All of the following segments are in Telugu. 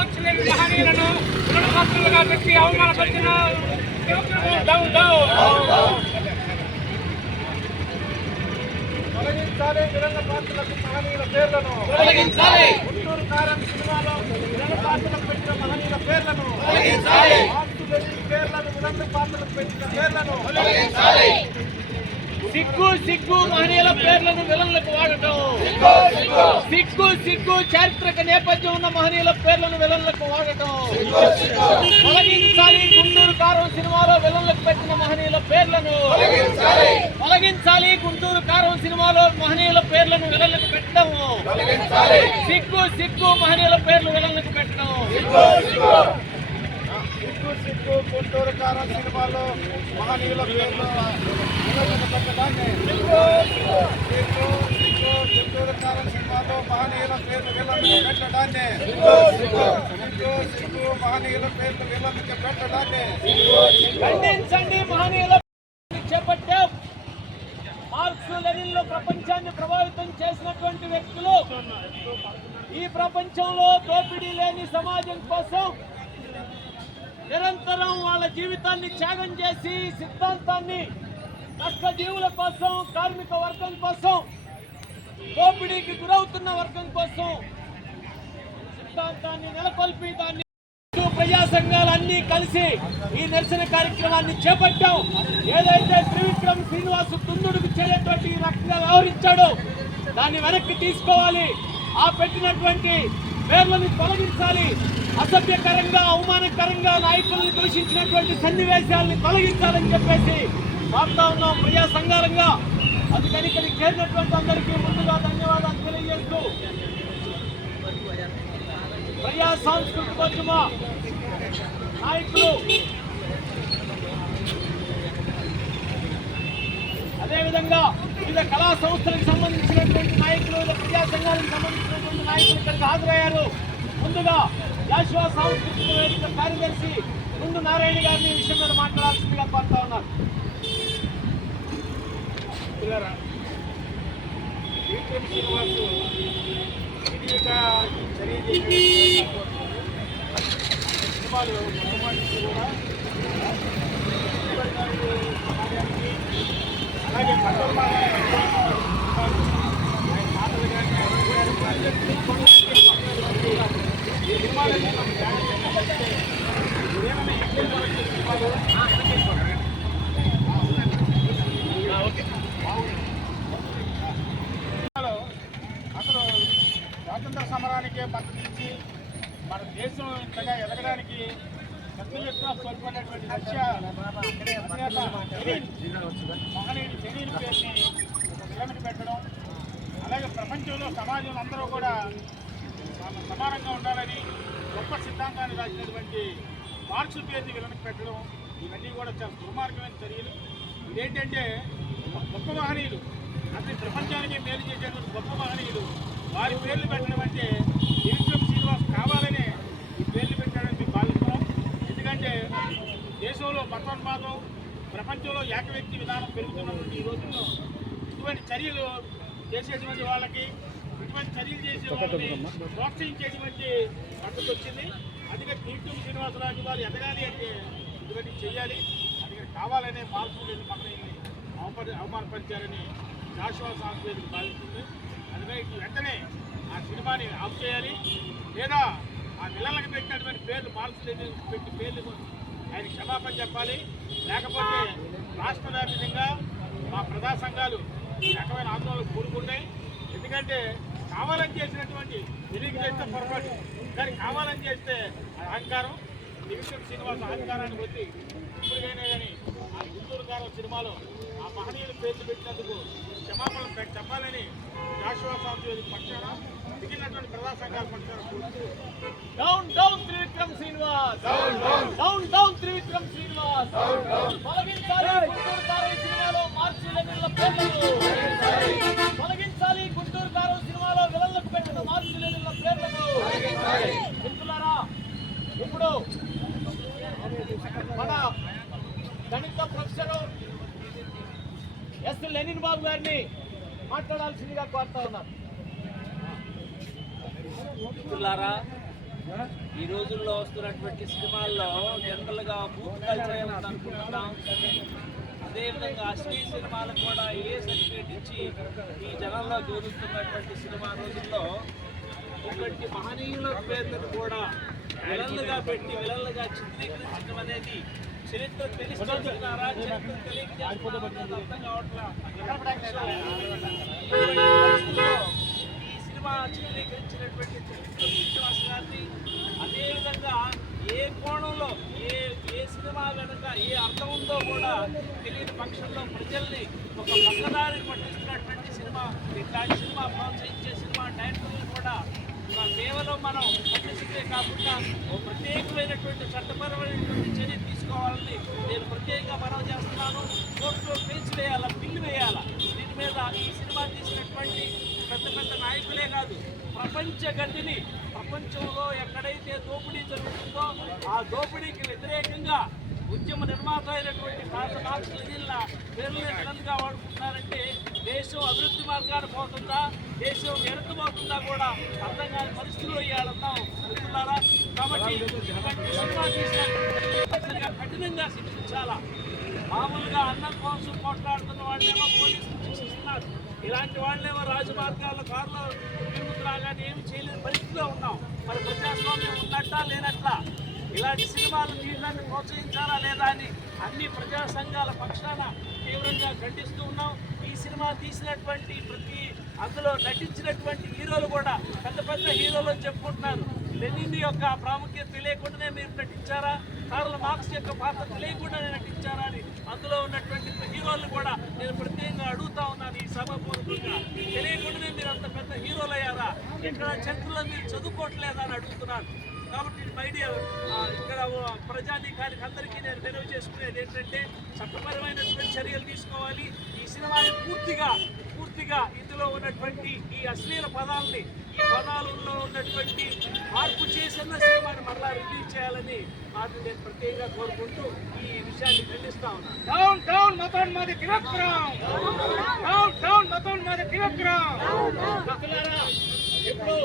మార్చలేని మహనీయులను రుణపత్రులుగా పెట్టి అవమానపరిచిన తొలగించాలి విలన్ల పాత్రలకు మహనీయుల పేర్లను. తొలగించాలి. గుంటూరు కారం సినిమాలో పాత్రలకు పెట్టిన మహనీయుల పేర్లను. తొలగించాలి. పేర్లను విలన్ల పాత్రలకు పెట్టిన పేర్లను. తొలగించాలి. సిగ్గు సిగ్గు మహనీయుల పేర్లను విలన్లకు వాడటం. సిగ్గు సిగ్గు చారిత్రక నేపథ్యం ఉన్న మహనీయుల పేర్లను విలన్లకు వాడటం. తొలగించాలి గుంటూరు కారం సినిమాలో విలన్లకు పెట్టిన మహనీయుల పేర్లను. తొలగించాలి గుంటూరు కారం సినిమాలో మహనీయుల పేర్లను విలన్లకు పెట్టడం. సిగ్గు సిగ్గు మహనీయుల పేర్లు విలన్లకు పెట్టడం. గుంటూరు కారం సినిమాలో మహనీయుల పేర్లు గుంటూరు కారం సినిమాలో మహనీయుల పేర్లు విలన్లకు పెట్టడాన్ని మహనీయుల పేర్లు విలన్లకు పెట్టడాన్ని ఖండించండి మహనీయుల చేపట్టాం. మార్క్స్ ప్రపంచాన్ని ప్రభావితం చేసినటువంటి వ్యక్తులు. ఈ ప్రపంచంలో దోపిడీ లేని సమాజం కోసం నిరంతరం వాళ్ళ జీవితాన్ని త్యాగం చేసి సిద్ధాంతాన్ని కష్టజీవుల కోసం కార్మిక వర్గం కోసం దోపిడీకి గురవుతున్న వర్గం కోసం సిద్ధాంతాన్ని నెలకొల్పి దాన్ని ప్రజా సంఘాలన్నీ కలిసి ఈ నిరసన కార్యక్రమాన్ని చేపట్టాం. ఏదైతే త్రివిక్రమ్ శ్రీనివాసు తుందుడుకు చేరేటువంటి ఈ రకంగా వ్యవహరించాడో దాన్ని వెనక్కి తీసుకోవాలి. ఆ పెట్టినటువంటి పేర్లను తొలగించాలి. అసభ్యకరంగా అవమానకరంగా నాయకులను దూషించినటువంటి సన్నివేశాలను తొలగించాలని చెప్పేసి వార్తా ఉన్నాం ప్రజా సంఘాలంగా. అందుకని ఇక్కడికి చేరినటువంటి అందరికీ ముందుగా ధన్యవాదాలు తెలియజేస్తూ ప్రజా సాంస్కృతికోద్యమ నాయకులు అదేవిధంగా వివిధ కళా సంస్థలకు సంబంధించినటువంటి నాయకులు ప్రజా సంఘాలకు సంబంధించినటువంటి నాయకులు ఇక్కడికి హాజరయ్యారు. ముందుగా యాశివా సాంస్కృతిక వేదిక కార్యదర్శి ముందు నారాయణ గారిని ఈ విషయం మీద మాట్లాడాల్సిందిగా కోరుతా ఉన్నారు. పిల్లరా విక్రమ్ శ్రీనివాస్ విధిగా చర్య చేసిన సినిమాలు మొట్టమొదటి కూడా సమాజానికి అలాగే పట్టణ మాటలు కానీ ఈ సినిమాలన్నీ మనం జాగ్రత్తగా గమనిస్తే ఏమైనా ఎక్కువ మనకి సినిమాలు సినిమాలో అసలు స్వాతంత్ర సమరానికే మద్దతు ఇచ్చి మన దేశం ఇంతగా ఎదగడానికి పెద్ద ఎత్తున తోడ్పడినటువంటి రష్యా అధినేత లెనిన్, మహనీయుడు లెనిన్ పేరుని నిలబెట్టి పెట్టడం. అలాగే ప్రపంచంలో సమాజంలో అందరూ కూడా సమానంగా ఉండాలని గొప్ప సిద్ధాంతాన్ని రాసినటువంటి మార్క్స్ పేరుని వెనక్కి పెట్టడం ఇవన్నీ కూడా చాలా దుర్మార్గమైన చర్యలు. ఇదేంటంటే గొప్ప మహనీయులు అంటే ప్రపంచానికి మేలు చేసేటువంటి గొప్ప మహనీయులు వారి పేర్లు పెట్టడం అంటే విక్రమ్ శ్రీనివాస్ కావాలనే ఈ పేర్లు పెట్టాడని మేము భావిస్తున్నాం ఎందుకంటే దేశంలో మతోన్మాదం ప్రపంచంలో ఏకవ్యక్తి విధానం పెరుగుతున్నటువంటి ఈ రోజుల్లో ఇటువంటి చర్యలు చేసేటువంటి వాళ్ళకి ఇటువంటి చర్యలు చేసే వాళ్ళని ప్రోత్సహించేటువంటి పద్ధతి వచ్చింది అందుకే కీర్తి శ్రీనివాసరాజు వారు ఎదగాలి అంటే ఇటువంటి చేయాలి. అందుకని కావాలనే మార్పు లేని మహనీయుల్ని అవపరి అవమానపరిచారని జాషువా సాంస్కృతిక భావిస్తుంది. అందుకని వెంటనే ఆ సినిమాని ఆఫ్ చేయాలి. లేదా ఆ పిల్లలకు పెట్టినటువంటి పేర్లు మార్చలేని పెట్టి పేర్లు ఆయన క్షమాపణ చెప్పాలి. లేకపోతే రాష్ట్ర వ్యాప్తంగా మా ప్రజా సంఘాలు రకమైన ఆందోళనలు కూడుకున్నాయి ఎందుకంటే కావాలని చేసినటువంటి తెలియక చేస్తే పొరపాటు. కానీ కావాలని చేస్తే అహంకారం నిమిషం శ్రీనివాస్ అహంకారాన్ని వచ్చి ఇప్పటికైనా కానీ ఆ గుంటూరు గారు సినిమాలో ఆ మహనీయుల పేర్లు పెట్టినందుకు క్షమాపణ చెప్పాలని జాషువా సాంస్కృతిక పక్షాన మిగిలినటువంటి ప్రజా సంఘాల పక్షాన కోరుతూ down down Trivikram Srinivas down down Trivikram Srinivas తొలగించాలి గుంటూరు కారం సినిమాలో మార్చి లెనిన్ల పేర్లను తొలగించాలి గుంటూరు కారం సినిమాలో విలన్లకు పెట్టిన మార్చి లెనిన్ల పేర్లను మిత్రులారా ఇప్పుడు మన గణిత ప్రొఫెసర్ ఎస్. లెనిన్ బాబు గారిని మాట్లాడాల్సిందిగా కోరుతా ఉన్నారు మిత్రులారా ఈ రోజుల్లో వస్తున్నటువంటి సినిమాల్లో జనరల్గా బూత్ కల్చర్ అనుకుంటున్నాం అదేవిధంగా అశ్లీ సినిమాలకు కూడా ఏ సర్టిఫికేట్ ఇచ్చి ఈ జనంలో జోరుస్తున్నటువంటి సినిమా రోజుల్లో ఇటువంటి మహనీయుల పేర్లను కూడా విలన్లుగా పెట్టి విలన్లుగా చిత్రీకరించడం అనేది చరిత్ర తెలుస్తున్నారా చరిత్ర తెలియజేస్తున్నారా అర్థం కావట్లేదు ఈ సినిమా చిత్రీకరించినటువంటి చరిత్ర శ్రీనివాస్ గారిని అదేవిధంగా ఏ కోణంలో ఏ ఏ సినిమా వెనుక ఏ అర్థం ఉందో కూడా తెలియని పక్షంలో ప్రజల్ని ఒక పక్కదారి పట్టిస్తున్నటువంటి సినిమా ఇట్లాంటి సినిమా ప్రోత్సహించే సినిమా డైరెక్టర్లు కూడా కేవలం మనం పబ్లిసిటీ కాకుండా ఒక ప్రత్యేకమైనటువంటి చట్టపరమైనటువంటి చర్య తీసుకోవాలని నేను ప్రత్యేకంగా మనవి చేస్తున్నాను. కోర్టులో కేసు వేయాలా? బిల్లు వేయాలా? దీని మీద ఈ సినిమా తీసినటువంటి పెద్ద పెద్ద నాయకులే కాదు ప్రపంచ గతిని ప్రపంచంలో ఎక్కడైతే దోపిడీ జరుగుతుందో ఆ దోపిడీకి వ్యతిరేకంగా ఉద్యమ నిర్మాత అయినటువంటి భారత రాష్ట్రాల పేర్లు విధంగా వాడుకుంటున్నారంటే దేశం అభివృద్ధి మార్గాన్ని పోతుందా? దేశం వెనుకబోతుందా కూడా అర్థం కాని పరిస్థితులు ఇవ్వాలన్నాం అనుకున్నారా కాబట్టి ఇటువంటి కఠినంగా శిక్షించాలా? మామూలుగా అన్నం కోసం పోట్లాడుతున్న వాళ్ళేమో పోలీసులు శిక్షిస్తున్నారు. ఇలాంటి వాళ్ళేమో రాజమార్గాల్లో కారులో రాగానే ఏమి చేయలేని పరిస్థితిలో ఉన్నాం. మరి ప్రజాస్వామ్యం ఉన్నట్టా లేనట్లా? ఇలాంటి సినిమాలు తీయడాన్ని ప్రోత్సహించాలా లేదా అని అన్ని ప్రజా సంఘాల పక్షాన తీవ్రంగా ఖండిస్తూ ఉన్నాం. ఈ సినిమా తీసినటువంటి ప్రతి అందులో నటించినటువంటి హీరోలు కూడా పెద్ద పెద్ద హీరోలు అని చెప్పుకుంటున్నారు. లెనిన్ యొక్క ప్రాముఖ్యత తెలియకుండానే మీరు నటించారా? కార్ల మార్క్స్ యొక్క పాత్ర తెలియకుండానే నటించారా అని అందులో ఉన్నటువంటి హీరోలు కూడా నేను ప్రత్యేకంగా అడుగుతా ఉన్నాను ఈ సభాపూర్వకంగా. తెలియకుండానే మీరు అంత పెద్ద హీరోలు అయ్యారా ఎక్కడ చరిత్రలో మీరు చదువుకోవట్లేదా అని అడుగుతున్నాను. కాబట్టి మైడియా ఇక్కడ ప్రజాధికారికి అందరికీ నేను తెలియజేసుకునేది చేసుకునేది ఏంటంటే చట్టపరమైనటువంటి చర్యలు తీసుకోవాలి. ఈ సినిమాని పూర్తిగా పూర్తిగా ఇందులో ఉన్నటువంటి ఈ అశ్లీల పదాలని ఈ పదాలలో ఉన్నటువంటి మార్పు చేసిన సినిమాని మరలా రిలీజ్ చేయాలని మాకు నేను ప్రత్యేకంగా కోరుకుంటూ ఈ విషయాన్ని ఖండిస్తా ఉన్నాను. డౌన్ డౌన్ మతోన్మాది త్రివిక్రమ్ డౌన్ డౌన్ మతోన్మాది త్రివిక్రమ్ మిత్రులారా, ఇప్పుడు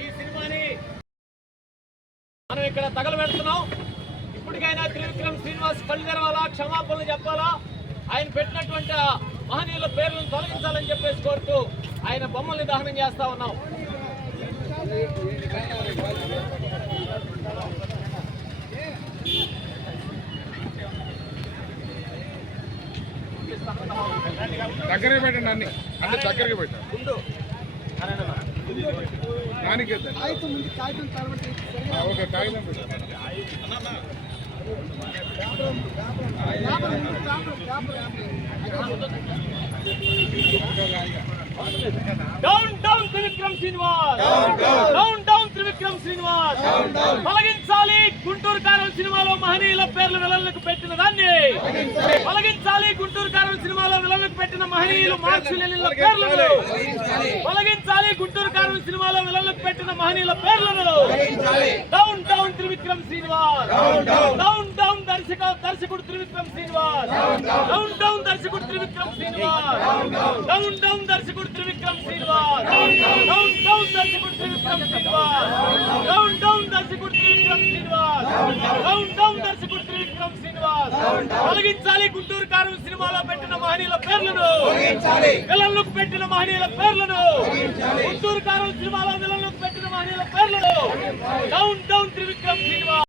ఈ సినిమాని మనం ఇక్కడ తగలబెడుతున్నాం. ఇప్పటికైనా త్రివిక్రమ్ శ్రీనివాస్ కళ్ళు తెరవాలా క్షమాపణలు చెప్పాలా? ఆయన పెట్టినటువంటి పేర్లను తొలగించాలని చెప్పేసి కోరుతూ ఆయన బొమ్మల్ని దహనం చేస్తా ఉన్నాం. దగ్గరే పెట్టండి అన్ని. అన్ని దగ్గరగా పెట్టండి. ముందు. దానికి ఓకే కాగితం పెట్టండి. Down down Trivikram Srinivas down down Trivikram Srinivas తొలగించాలి గుంటూరు కారం సినిమాలో మహనీయుల పేర్లు విలన్లకు పెట్టిన దాన్ని తొలగించాలి. గుంటూరు కారం సినిమాలో విలన్లకు పెట్టిన మహనీయులు మార్క్స్ పేర్లు పేర్లను తొలగించాలి. గుంటూరు కారం సినిమాలో విలన్లకు పెట్టిన మహనీయుల పేర్లను down down Trivikram Srinivas down down దర్శక దర్శకుడు త్రివిక్రమ్ శ్రీనివాస్ డౌన్ డౌన్ దర్శకుడు త్రివిక్రమ్ శ్రీనివాస్ డౌన్ డౌన్ దర్శకుడు త్రివిక్రమ్ శ్రీనివాస్ డౌన్ డౌన్ దర్శకుడు త్రివిక్రమ్ శ్రీనివాస్ డౌన్ డౌన్ దర్శకుడు త్రివిక్రమ్ శ్రీనివాస్ డౌన్ డౌన్ దర్శకుడు త్రివిక్రమ్ శ్రీనివాస్ తొలగించాలి గుంటూరు కారం సినిమాలో పెట్టిన మహనీయుల పేర్లను. విలన్లకు పెట్టిన మహనీయుల పేర్లను. గుంటూరు కారం సినిమాలో విలన్లకు పెట్టిన మహనీయుల పేర్లను. Down down Trivikram Srinivas.